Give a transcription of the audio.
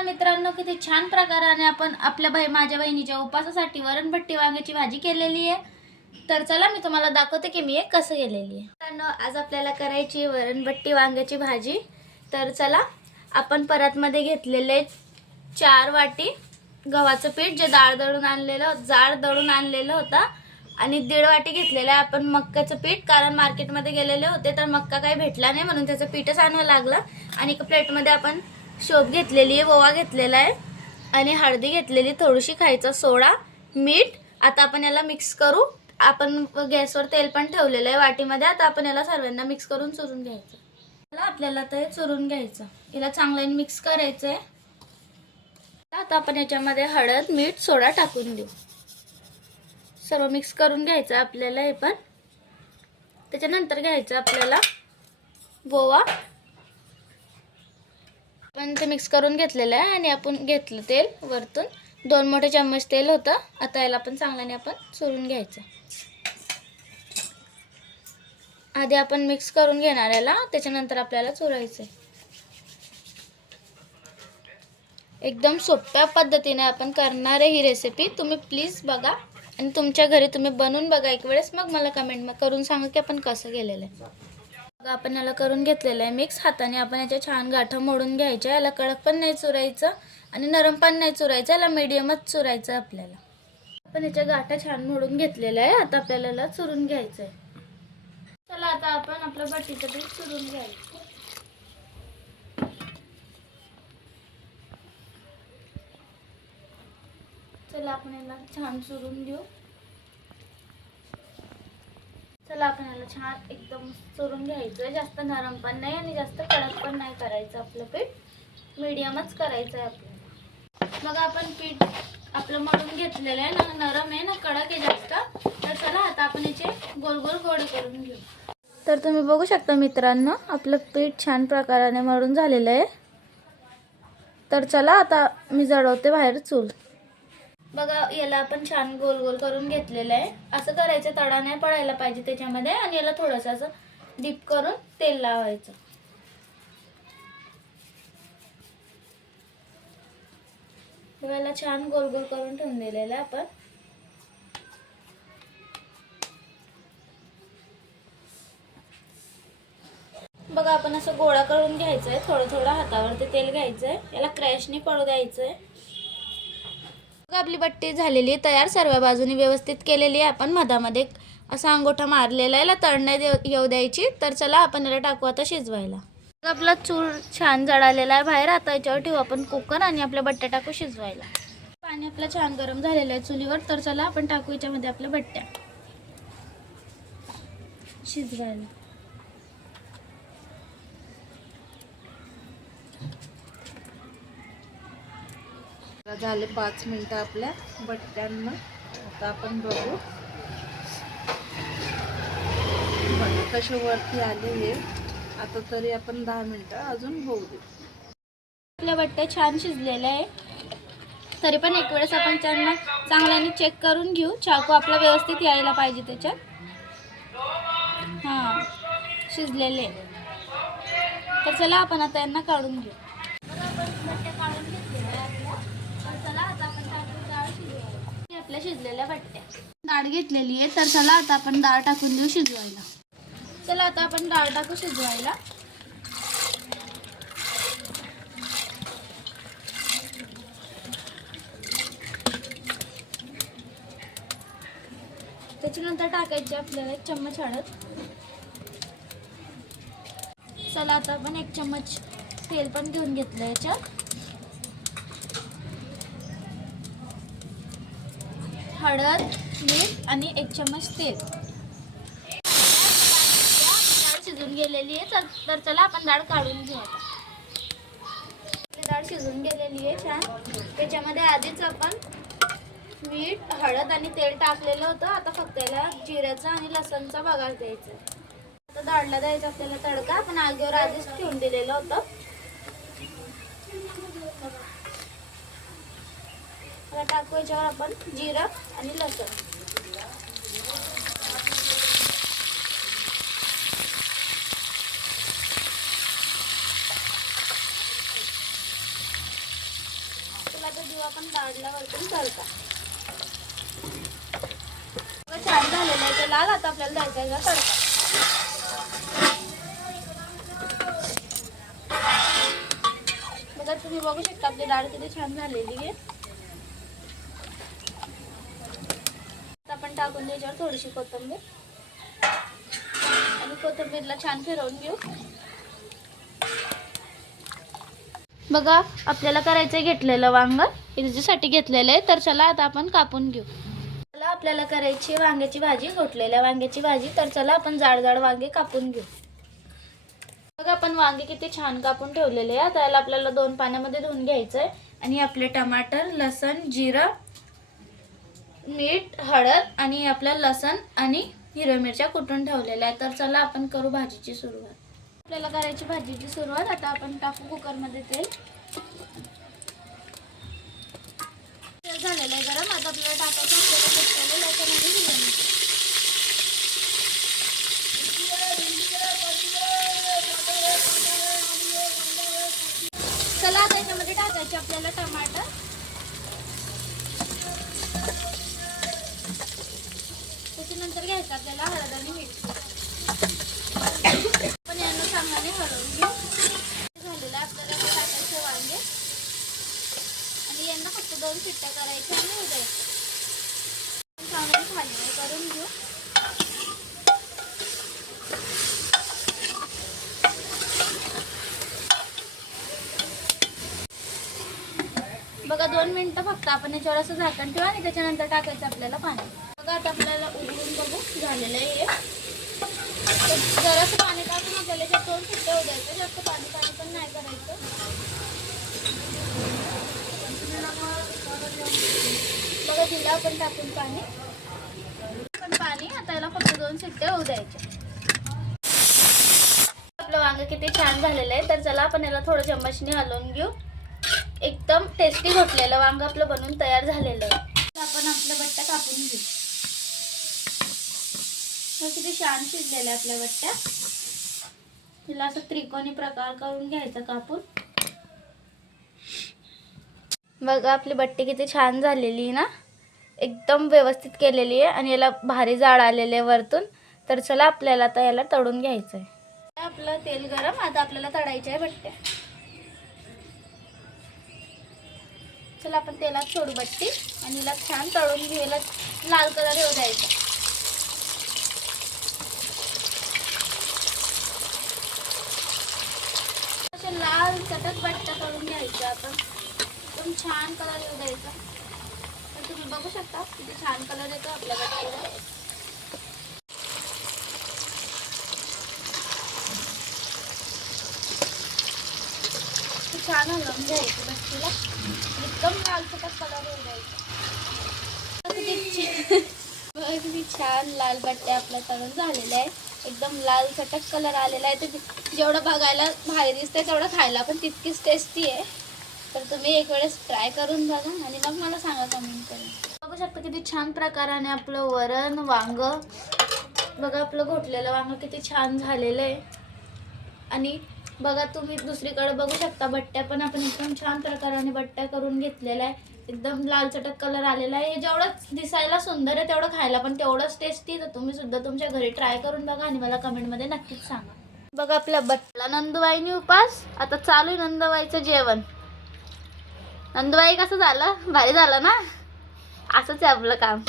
बघा मित्रांनो, किती छान प्रकाराने आपण आपल्या माझ्या बहिणीच्या उपासासाठी वरणभट्टी वांग्याची भाजी केलेली आहे। तर चला मी तुम्हाला दाखवते की मी कसं केलेली आहे। मित्रांनो, आज आपल्याला करायची वरणभट्टी वांग्याची भाजी। तर चला, आपण परातमध्ये घेतलेले 4 वाटी गव्हाचं पीठ, जे जाड दळून आणलेलं होतं, आणि 1.5 वाटी घेतलेलं आहे आपण मक्याचं पीठ। कारण मार्केटमध्ये गेलेले होते तर मक्का काही भेटला नाही, म्हणून त्याचं पीठच आणावं लागलं। आणि एका प्लेटमध्ये आपण शोप घेतलेली आहे, ओवा घेतलेला आहे, आणि हळदी घेतलेली, थोडीशी खायचा सोडा, मीठ। आता आपण याला मिक्स करू। आपण गॅसवर तेल पण ठेवलेलं आहे वाटीमध्ये। आता आपण याला सर्वांना मिक्स करून चुरून घ्यायचं। चला, आपल्याला ते चुरून घ्यायचं, याला चांगलं मिक्स करायचं आहे। आता आपण याच्यामध्ये हळद, मीठ, सोडा टाकून देऊ। सर्व मिक्स करून घ्यायचं आपल्याला। हे पण त्याच्यानंतर घ्यायचं आपल्याला ओवा। पण ते मिक्स करून घेतलेलं आहे, आणि आपण घेतलं तेल वरतून 2 मोठे चम्मच तेल होतं। आता याला पण चांगल्याने आपण चुरून घ्यायचं। आधी आपण मिक्स करून घेणार याला, त्याच्यानंतर आपल्याला चुरायचं। एकदम सोप्या पद्धतीने आपण करणार आहे ही रेसिपी। तुम्ही प्लीज बघा आणि तुमच्या घरी तुम्ही बनवून बघा एक वेळेस, मग मला कमेंट करून सांगा की आपण कसं केलेलं आहे। बघा, आपण याला करून घेतलेलं आहे मिक्स। हाताने आपण याच्या छान गाठा मोडून घ्यायच्या। याला कडक पण नाही चुरायचं आणि नरम पण नाही चुरायचं, याला मीडियमच चुरायचं आपल्याला। आपण याच्या गाठा छान मोडून घेतलेला आहे। आता आपल्याला याला चुरून घ्यायचं आहे। चला, आता आपण आपलं भट्टीचं पीठ चुरून घ्यायचं। चला, आपण याला छान चुरून घेऊ। चला, आपण याला छान एकदम चुरून घ्यायचं। जास्त नरम पण नाही आणि जास्त कडक पण नाही करायचं, आपलं पीठ मीडियमच करायचं आहे आपल्याला। मग आपण पीठ आपलं मळून घेतलेलं आहे ना, नरम आहे ना कडक आहे जास्त। तर चला, आता आपण याचे गोल गोल गोळे करून घेऊ। तर तुम्ही बघू शकता मित्रांनो, आपलं पीठ छान प्रकाराने मळून झालेलं आहे। तर चला, आता मी जळवते बाहेर चूल। बघा, याला आपण छान गोल गोल करून घेतलेलं आहे। असं करायचं, तडा नाही पडायला पाहिजे त्याच्यामध्ये, आणि याला थोडंसं असं डीप करून तेल लावायचं। याला छान गोल गोल करून ठेवून दिलेलं आहे आपण। बघा, आपण असं गोळा करून घ्यायचंय, थोडं थोडं हातावरती तेल घ्यायचंय, याला क्रॅश नाही पडू द्यायचंय। आपली बट्टी झालेली तयार, सर्व बाजूनी व्यवस्थित केलेली आहे आपण। मधामध्ये असा अंगोठा मारलेला आहे, याला तळण्यात येऊ द्यायची। तर चला, आपण याला टाकू आता शिजवायला। आपला चूल छान जळालेला आहे बाहेर। आता याच्यावर ठेवू आपण कुकर, आणि आपल्या बट्ट्या टाकू शिजवायला। पाणी आपलं छान गरम झालेलं आहे चुलीवर। तर चला, आपण टाकू याच्यामध्ये आपल्या बट्ट्या शिजवायला। झाले 5 मिनिटं आपल्या बट्ट्यांना। आता आपण बघू बघा कसे वरती आले हे। आता तरी आपण 10 मिनिटं अजून होऊ दे। आपल्या बट्ट्या छान शिजलेल्या आहे, तरी पण एक वेळेस आपण त्यांना चांगल्याने चेक करून घेऊ। चाकू आपला व्यवस्थित यायला पाहिजे त्याच्यात। हां, शिजलेले। तर चला, आपण आता यांना काढून घेऊ। बट्ट्या काढून घेतलेल्या आपल्या। तर चला, आता आपण टाकू डाळ शिजवायला। आपल्या शिजलेल्या बट्ट्या डाळ घेतलेली आहे। तर चला, आता आपण डाळ टाकून देऊ शिजवायला। चला, आता आपण डाळ टाकू शिजवायला। त्याच्यानंतर टाकायची आपल्याला 1 चम्मच हळद। चला, आता आपण 1 चम्मच तेल पण घेऊन घेतलं याच्यात। हळद, मीठ आणि 1 चम्मच तेल। डाळ शिजून गेलेली आहे। तर चला, आपण डाळ काढून घेऊ आता। डाळ शिजून गेलेली आहे छान। त्याच्यामध्ये आधीच आपण मीठ, हळद आणि तेल टाकलेलं होतं। आता फक्त याला जिऱ्याचा आणि लसणचा बघार द्यायचा। आता डाळला द्यायचा आपल्याला तडका। आपण आगीवर आधीच ठेवून दिलेलं होतं। आता टाकू याच्यावर आपण जिरं आणि लसण। तुपाचा दिवा पण दाढल्यावरतून तळता. छान झालेलं आहे ते लाल. आता आपल्याला द्यायचा आहे तडका. बघा तुम्ही बघू शकता आपली डाळ किती छान झालेली आहे. आता आपण टाकून त्याच्यावर थोडीशी कोथिंबीर आणि कोथिंबीरला छान फिरवून घेऊ. बघा आपल्याला करायचं घेतलेलं वांग त्याच्यासाठी घेतलेलं आहे. तर चला आता आपण कापून घेऊ. चला आपल्याला करायची वांग्याची भाजी, घोटलेल्या वांग्याची भाजी. तर चला आपण जाड जाड वांगे कापून घेऊ. बघा आपण वांगे किती छान कापून ठेवलेले आहे. आता याला आपल्याला 2 पाण्यामध्ये धुवून घ्यायचं आहे. आणि आपले टमाटर, लसण, जिरं, मीठ, हळद आणि आपल्या लसण आणि हिरव्या मिरच्या कुटून ठेवलेल्या आहेत. तर चला आपण करू भाजीची सुरुवात. आपल्याला करायची भाजीची सुरुवात. आता आपण टाकू कुकरमध्ये तेल. तेल झालेलं आहे गरम. आता आपल्याला टाकायचं असलेलं त्याच्यामध्ये हिरवी मिरची. चला आता याच्यामध्ये टाकायचे आपल्याला टमाटर. त्याच्यानंतर घ्यायचं आपल्याला हळद आणि मीठ. पण यांना चांगल्याने हलवून घेऊ. झालेलं आपल्याला टाकायचे वांगे आणि यांना फक्त 2 शिट्ट्या करायच्या आणि होऊ द्यायचं. चांगली भाजी करून घेऊ. बघा 2 मिनिटं फक्त आपण याच्यावर असं झाकण ठेवू आणि त्याच्यानंतर टाकायचं आपल्याला पाणी. बघा आता आपल्याला उघडून बघू झालेलं आहे. जरासं पाणी टाकून आपल्याला त्याच्यात 2 शिट्ट्या होऊ द्यायचं. जास्त पाणी पण नाही करायचं. बघा दिलं आपण टाकून पाणी. आता याला फक्त 2 शिट्ट्या होऊ द्यायच्या. आपलं वांग किती छान झालेलं आहे. तर चला आपण याला थोडं चम्मचने हलवून घेऊ. एकदम टेस्टी घोटलेलं वांग आपलं बनवून तयार झालेलं आहे. आपण आपल्या बट्ट्या कापून घेऊ. किती छान शिजलेल्या आपल्या बट्ट्या. तिला असं त्रिकोणी प्रकार करून घ्यायचा कापून. बघा आपली बट्टी किती छान झालेली आहे ना. एकदम व्यवस्थित केलेली आहे आणि याला भारी जाळ आलेले आहे वरतून. तर चला आपल्याला आता याला तळून घ्यायचं आहे. आपलं तेल गरम. आता आपल्याला तळायच्या आहे बट्ट्या. चला आपण तेलात सोडू बट्टी आणि हिला छान तळून घेऊ. याला लाल कलर येऊ द्यायचा. अशा लाल चटक बट्ट्या तळून घ्यायच्या आपण. एकदम छान कलर येऊ द्यायचा. तर तुम्ही बघू शकता किती छान कलर येतो आपल्या बट्टीला. छान हलवून घ्यायचं बट्टीला. एकदम लाल चटक कलर येऊ द्यायचा. किती छान लाल बट्ट्या आपल्या तळून झालेल्या आहे. एकदम लाल चटक कलर आलेला आहे. ते जेवढं बघायला भारी दिसतंय तेवढं खायला पण तितकीच टेस्टी आहे. तर तुम्ही एक वेळेस ट्राय करून बघा आणि मग मला सांगा कमेंट करून. बघू शकता किती छान प्रकाराने आपलं वरण वांग. बघा आपलं घोटलेलं वांग किती छान झालेलं आहे. आणि बघा तुम्ही दुसरीकडे बघू शकता बट्ट्या पण आपण एकदम छान प्रकाराने बट्ट्या करून घेतलेल्या आहे. एकदम लाल चटक कलर आलेला आहे. हे जेवढं दिसायला सुंदर आहे तेवढं खायला पण तेवढंच टेस्टी. तर तुम्ही सुद्धा तुमच्या घरी ट्राय करून बघा आणि मला कमेंटमध्ये नक्कीच सांगा. बघा आपल्या बट्ट्याला नंदुबाईनी उपास. आता चालू नंदुबाईचं जेवण. नंदुबाई कसं झालं? भारी झालं ना. असंच आहे आपलं काम.